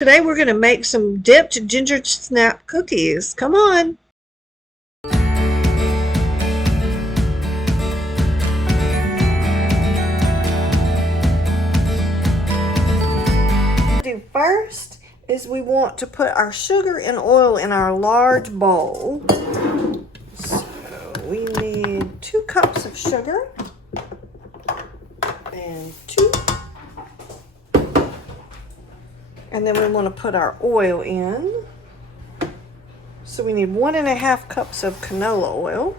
Today we're going to make some dipped ginger snap cookies. Come on. What we do first is we want to put our sugar and oil in our large bowl. So we need 2 cups of sugar and 2. And then we want to put our oil in. So we need 1.5 cups of canola oil.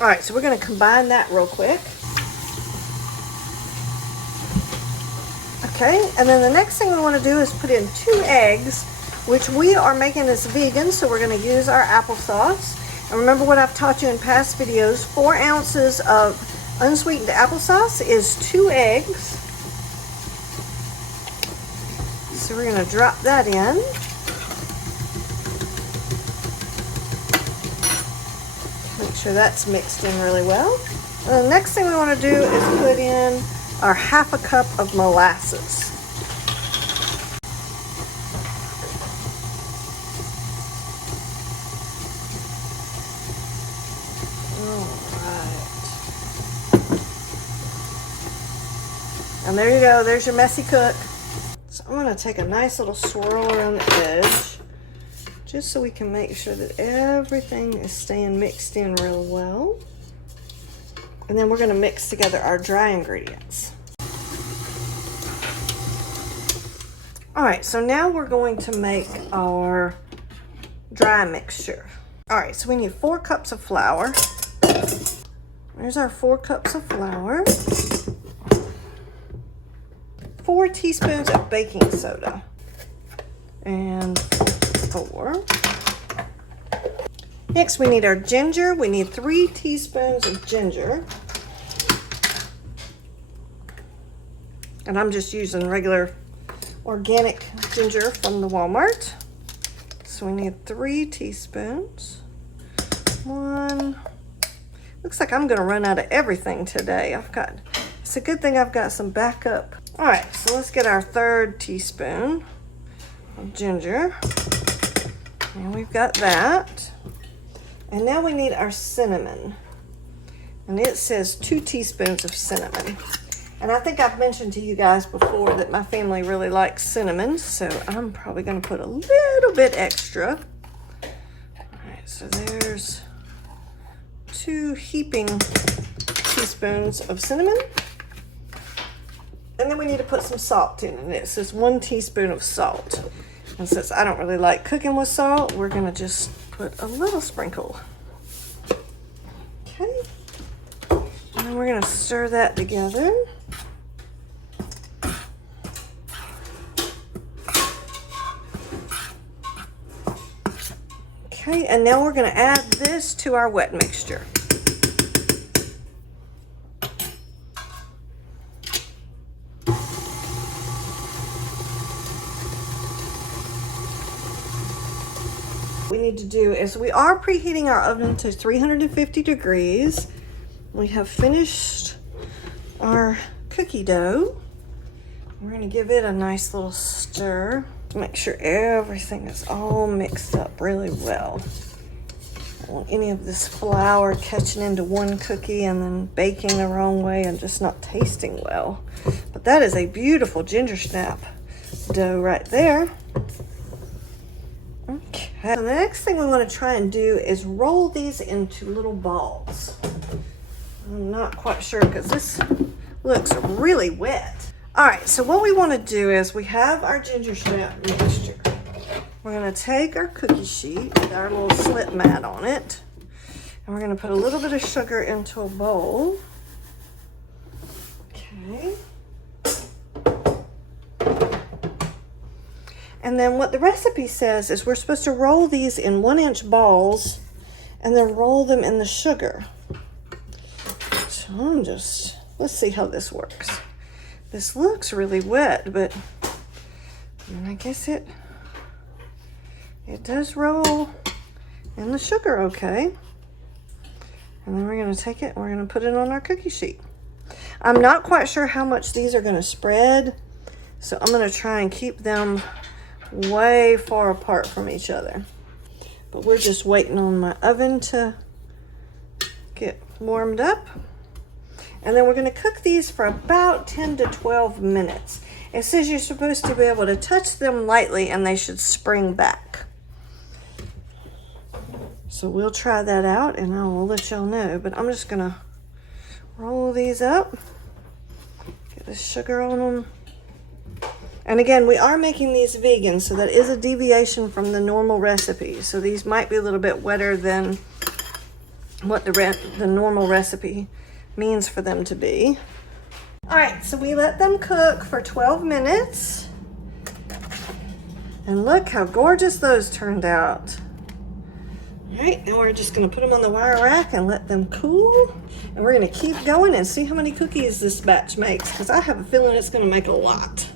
All right, so we're going to combine that real quick. Okay, and then the next thing we want to do is put in 2 eggs, which we are making this vegan, so we're going to use our applesauce. And remember what I've taught you in past videos, 4 ounces of unsweetened applesauce is 2 eggs. So we're going to drop that in. Make sure that's mixed in really well. And the next thing we want to do is put in our 1/2 cup of molasses. And there you go, there's your messy cook. So I'm gonna take a nice little swirl around the edge, just so we can make sure that everything is staying mixed in real well. And then we're gonna mix together our dry ingredients. All right, so now we're going to make our dry mixture. All right, so we need 4 cups of flour. There's our 4 cups of flour. 4 teaspoons of baking soda. And 4. Next, we need our ginger. We need 3 teaspoons of ginger. And I'm just using regular organic ginger from the Walmart. So we need 3 teaspoons. 1. Looks like I'm gonna run out of everything today. It's a good thing I've got some backup. All right, so let's get our 3rd teaspoon of ginger. And we've got that. And now we need our cinnamon. And it says 2 teaspoons of cinnamon. And I think I've mentioned to you guys before that my family really likes cinnamon, so I'm probably gonna put a little bit extra. All right, so there's 2 heaping teaspoons of cinnamon. And then we need to put some salt in, and it says 1 teaspoon of salt. And since I don't really like cooking with salt, we're gonna just put a little sprinkle. Okay. And then we're gonna stir that together. Okay, and now we're gonna add this to our wet mixture. What we need to do is we are preheating our oven to 350 degrees. We have finished our cookie dough. We're going to give it a nice little stir to make sure everything is all mixed up really well. I don't want any of this flour catching into one cookie and then baking the wrong way and just not tasting well. But that is a beautiful ginger snap dough right there. Okay, so the next thing we want to try and do is roll these into little balls. I'm not quite sure because this looks really wet. All right, so what we want to do is we have our ginger snap mixture. We're going to take our cookie sheet with our little slip mat on it, and we're going to put a little bit of sugar into a bowl. Okay. And then what the recipe says is we're supposed to roll these in 1-inch balls and then roll them in the sugar. So let's see how this works. This looks really wet, but I guess it does roll in the sugar okay. And then we're going to take it and we're going to put it on our cookie sheet. I'm not quite sure how much these are going to spread, so I'm going to try and keep them way far apart from each other. But we're just waiting on my oven to get warmed up. And then we're going to cook these for about 10 to 12 minutes. It says you're supposed to be able to touch them lightly and they should spring back. So we'll try that out and I will let y'all know. But I'm just going to roll these up. Get the sugar on them. And again, we are making these vegan, so that is a deviation from the normal recipe. So these might be a little bit wetter than what the normal recipe means for them to be. All right, so we let them cook for 12 minutes. And look how gorgeous those turned out. All right, now we're just gonna put them on the wire rack and let them cool. And we're gonna keep going and see how many cookies this batch makes, because I have a feeling it's gonna make a lot.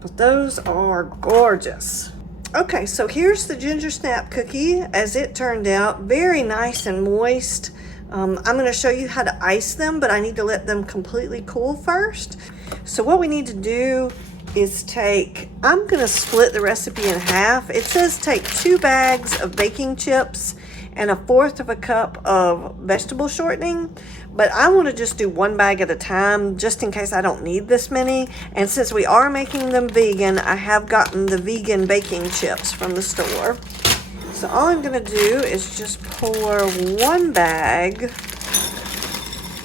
But those are gorgeous. Okay, so here's the ginger snap cookie as it turned out. Very nice and moist. I'm going to show you how to ice them, but I need to let them completely cool first. So what we need to do is I'm going to split the recipe in half. It says take 2 bags of baking chips and 1/4 cup of vegetable shortening, but I want to just do 1 bag at a time just in case I don't need this many. And since we are making them vegan, I have gotten the vegan baking chips from the store. So all I'm going to do is just pour 1 bag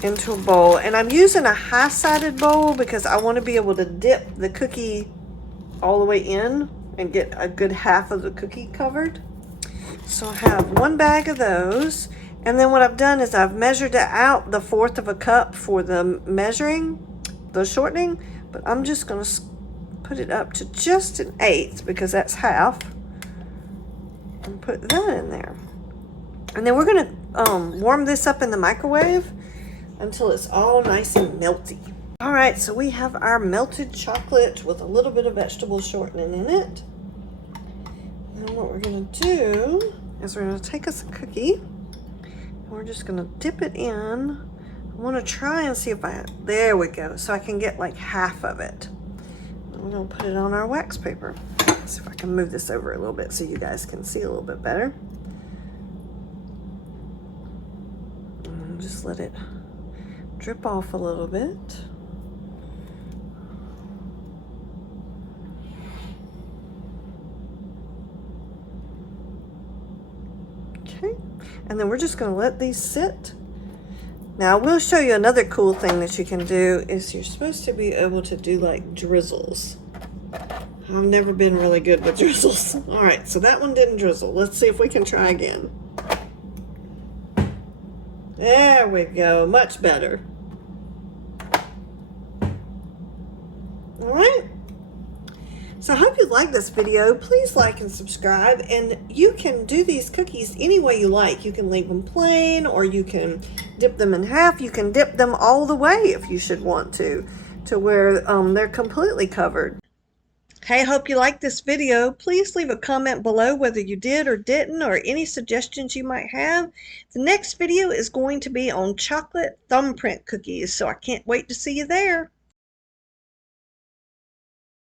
into a bowl, and I'm using a high-sided bowl because I want to be able to dip the cookie all the way in and get a good half of the cookie covered. So I have 1 bag of those, and then what I've done is I've measured it out the 1/4 cup for the shortening, but I'm just going to put it up to just 1/8 because that's half, and put that in there. And then we're going to warm this up in the microwave until it's all nice and melty. All right, so we have our melted chocolate with a little bit of vegetable shortening in it. And what we're going to do is we're going to take us a cookie and we're just going to dip it in. I want to try and see if there we go, so I can get like half of it. And we're going to put it on our wax paper. Let's see if I can move this over a little bit so you guys can see a little bit better. And just let it drip off a little bit. Okay, and then we're just going to let these sit. Now I will show you another cool thing that you can do is you're supposed to be able to do like drizzles. I've never been really good with drizzles. All right, so that one didn't drizzle. Let's see if we can try again. There we go, much better. All right. So I hope you like this video. Please like and subscribe, and you can do these cookies any way you like. You can leave them plain, or you can dip them in half. You can dip them all the way if you should want to where they're completely covered. Hey, hope you liked this video. Please leave a comment below whether you did or didn't, or any suggestions you might have. The next video is going to be on chocolate thumbprint cookies, so I can't wait to see you there.